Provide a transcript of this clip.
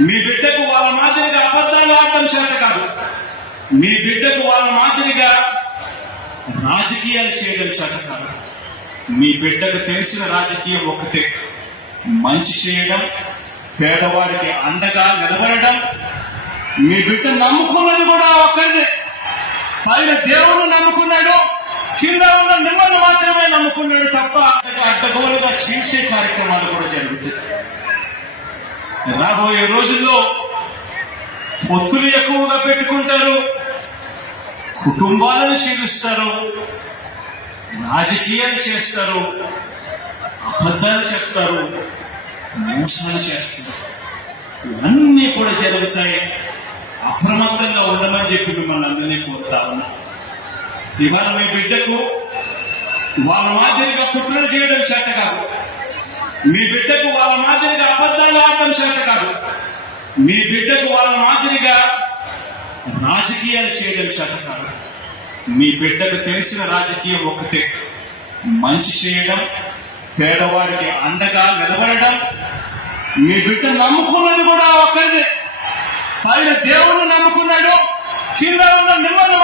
మీ బిడ్డకు వాళ్ళ మాదిరిగా అబద్ధాలు ఆడటం చేత కాదు. మీ బిడ్డకు వాళ్ళ మాదిరిగా రాజకీయాలు చేయడం చేత కాదు. మీ బిడ్డకు తెలిసిన రాజకీయం ఒకటే మంచి చేయడం పేదవాడికి అండగా నిలబడడం మీ బిడ్డ నమ్ముకున్నది కూడా ఒకరినే పైన దేవుడు నమ్ముకున్నాడు కింద ఉన్న మిమ్మల్ని మాత్రమే నమ్ముకున్నాడు తప్ప అడ్డగోలుగా చీల్చే కార్యక్రమాలు కూడా జరుగుతాయి. రాబోయే రోజుల్లో పొత్తులు ఎక్కువగా పెట్టుకుంటారు కుటుంబాలను చీలుస్తారు రాజకీయాలు చేస్తారు అబద్ధాలు చెప్తారు మోసాలు చేస్తారు. ఇవన్నీ కూడా జరుగుతాయి. అప్రమత్తంగా ఉండమని చెప్పి మిమ్మల్ని అందరినీ కోరుతా ఉన్నా. ఇవాళ మీ బిడ్డకు వాళ్ళ మాదిరిగా కుట్రలు చేయడం చేత కాదు. మీ బిడ్డకు వాళ్ళ మాదిరిగా ఉద్యోగం చేత కాదు. మీ బిడ్డకు వాళ్ళ మాదిరిగా రాజకీయాలు చేయడం చేత కాదు. మీ బిడ్డకు తెలిసిన రాజకీయం ఒకటే మంచి చేయడం పేదవాడికి అండగా నిలబడడం మీ బిడ్డ నమ్ముకున్నది కూడా ఒకరిని పైన దేవుణ్ణి నమ్ముకున్నాడు కింద ఉన్న మిమ్మల్ని